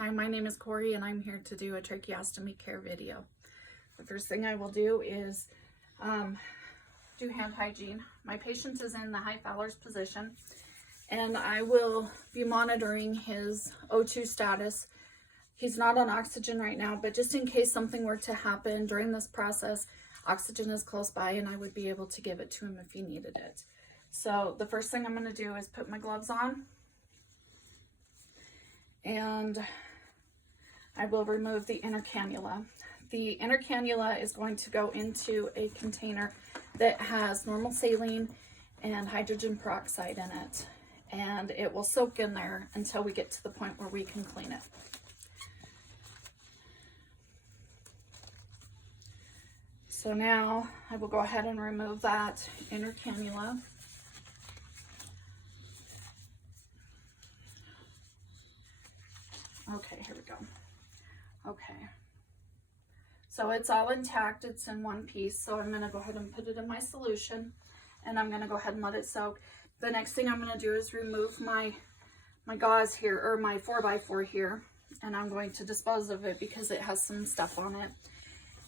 Hi, my name is Corey and I'm here to do a tracheostomy care video. The first thing I will do is do hand hygiene. My patient is in the high Fowler's position and I will be monitoring his O2 status. He's not on oxygen right now, but just in case something were to happen during this process, oxygen is close by and I would be able to give it to him if he needed it. So the first thing I'm going to do is put my gloves on and I will remove the inner cannula. The inner cannula is going to go into a container that has normal saline and hydrogen peroxide in it, and it will soak in there until we get to the point where we can clean it. So now I will go ahead and remove that inner cannula. Okay, here we go. Okay, so it's all intact, it's in one piece, so I'm going to go ahead and put it in my solution and I'm going to go ahead and let it soak. The next thing I'm going to do is remove my gauze here, or my 4x4 here, and I'm going to dispose of it because it has some stuff on it.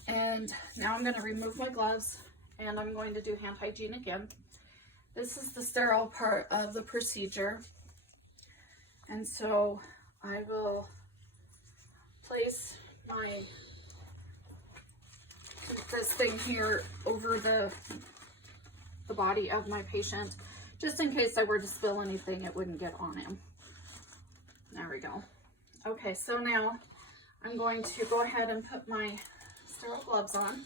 And now I'm going to remove my gloves and I'm going to do hand hygiene again. This is the sterile part of the procedure, and so I will place this thing here over the body of my patient, just in case I were to spill anything, it wouldn't get on him. There we go. Okay, so now I'm going to go ahead and put my sterile gloves on.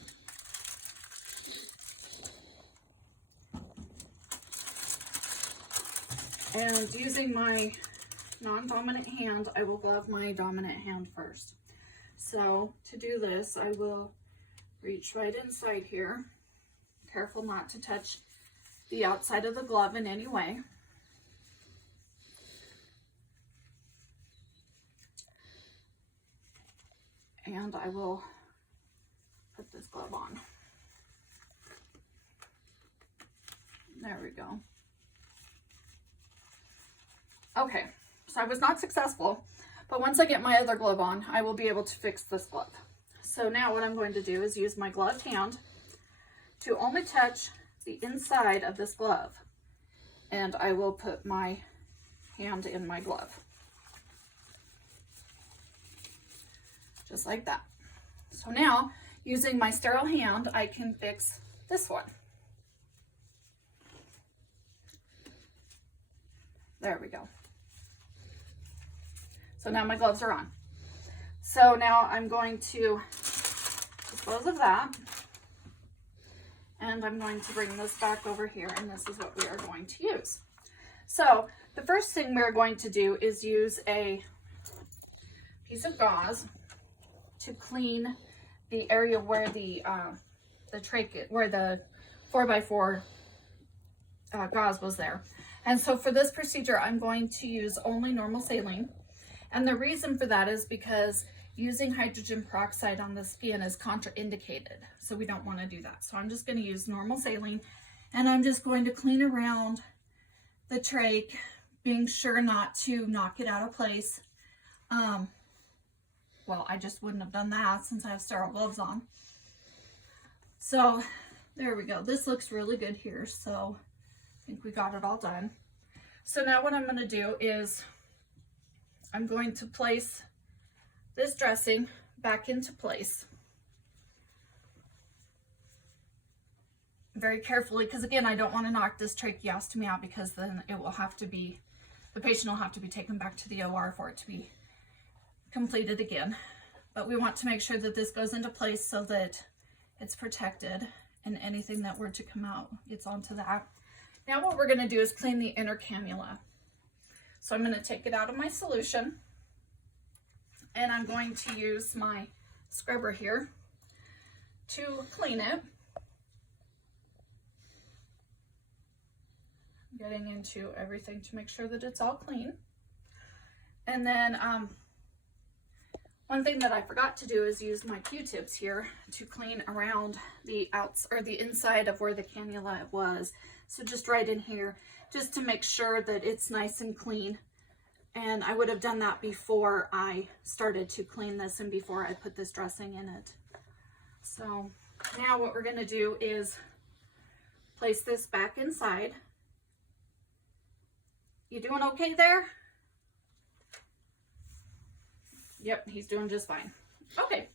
And using my non-dominant hand, I will glove my dominant hand first. So to do this, I will reach right inside here, careful not to touch the outside of the glove in any way. And I will put this glove on. There we go. Okay, so I was not successful, but once I get my other glove on, I will be able to fix this glove. So now what I'm going to do is use my gloved hand to only touch the inside of this glove, and I will put my hand in my glove. Just like that. So now, using my sterile hand, I can fix this one. There we go. So now my gloves are on. So now I'm going to dispose of that. And I'm going to bring this back over here, and this is what we are going to use. So the first thing we're going to do is use a piece of gauze to clean the area where the trach, where the 4x4 gauze was there. And so for this procedure, I'm going to use only normal saline. And the reason for that is because using hydrogen peroxide on the skin is contraindicated. So we don't want to do that. So I'm just going to use normal saline, and I'm just going to clean around the trach, being sure not to knock it out of place. Well, I just wouldn't have done that since I have sterile gloves on. So there we go. This looks really good here. So I think we got it all done. So now what I'm going to do is I'm going to place this dressing back into place very carefully, because again, I don't want to knock this tracheostomy out, because then it will have to be, the patient will have to be taken back to the OR for it to be completed again. But we want to make sure that this goes into place so that it's protected and anything that were to come out gets onto that. Now what we're going to do is clean the inner cannula. So I'm going to take it out of my solution, and I'm going to use my scrubber here to clean it. Getting into everything to make sure that it's all clean. And then one thing that I forgot to do is use my Q-tips here to clean around the the inside of where the cannula was. So just right in here, just to make sure that it's nice and clean And I would have done that before I started to clean this and before I put this dressing in it. So now what we're going to do is place this back inside. You doing okay there? Yep, he's doing just fine. Okay,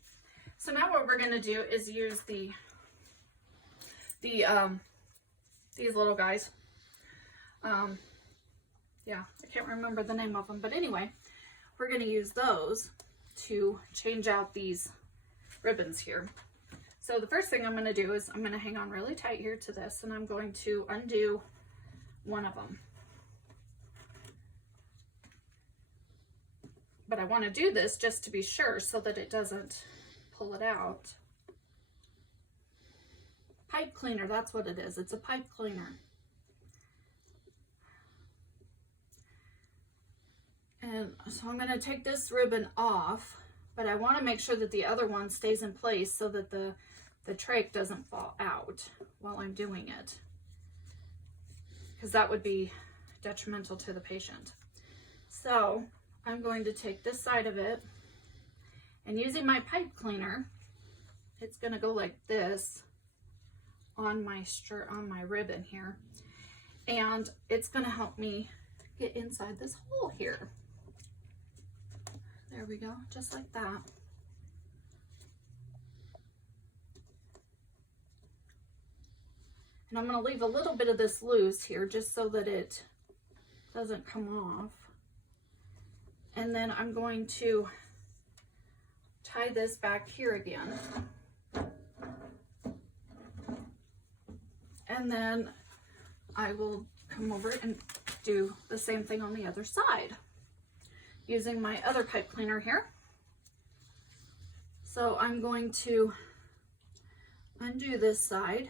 so now what we're going to do is use these little guys. Yeah, I can't remember the name of them, but anyway, we're going to use those to change out these ribbons here. So the first thing I'm going to do is I'm going to hang on really tight here to this, and I'm going to undo one of them. But I want to do this just to be sure so that it doesn't pull it out. Pipe cleaner, that's what it is. It's a pipe cleaner. And so I'm going to take this ribbon off, but I want to make sure that the other one stays in place so that the trach doesn't fall out while I'm doing it, because that would be detrimental to the patient. So I'm going to take this side of it, and using my pipe cleaner, it's going to go like this on my ribbon here, and it's going to help me get inside this hole here. There we go, just like that. And I'm going to leave a little bit of this loose here just so that it doesn't come off. And then I'm going to tie this back here again. And then I will come over and do the same thing on the other side using my other pipe cleaner here. So I'm going to undo this side.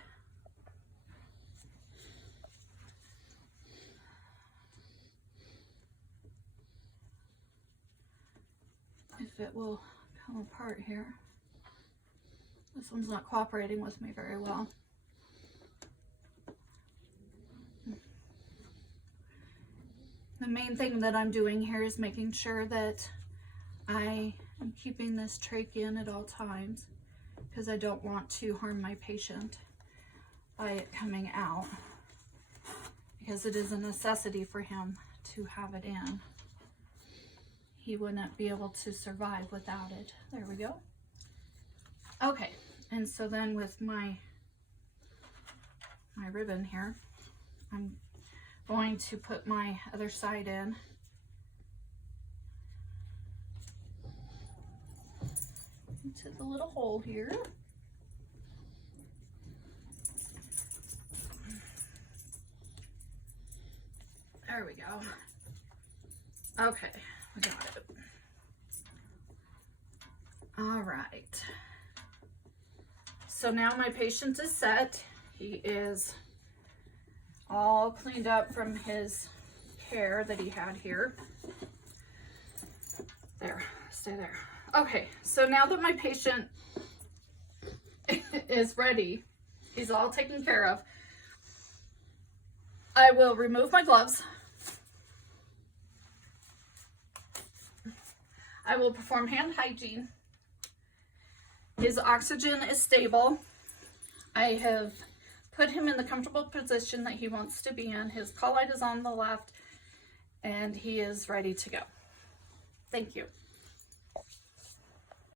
If it will come apart here. This one's not cooperating with me very well. The main thing that I'm doing here is making sure that I am keeping this trach in at all times, because I don't want to harm my patient by it coming out, because it is a necessity for him to have it in. He wouldn't be able to survive without it. There we go. Okay, and so then with my ribbon here, I'm going to put my other side in. Into the little hole here. There we go. Okay, we got it. All right. So now my patient is set. He is all cleaned up from his care that he had here. There, stay there. Okay, so now that my patient is ready, he's all taken care of, I will remove my gloves. I will perform hand hygiene. His oxygen is stable. I have put him in the comfortable position that he wants to be in. His call light is on the left, and he is ready to go. Thank you.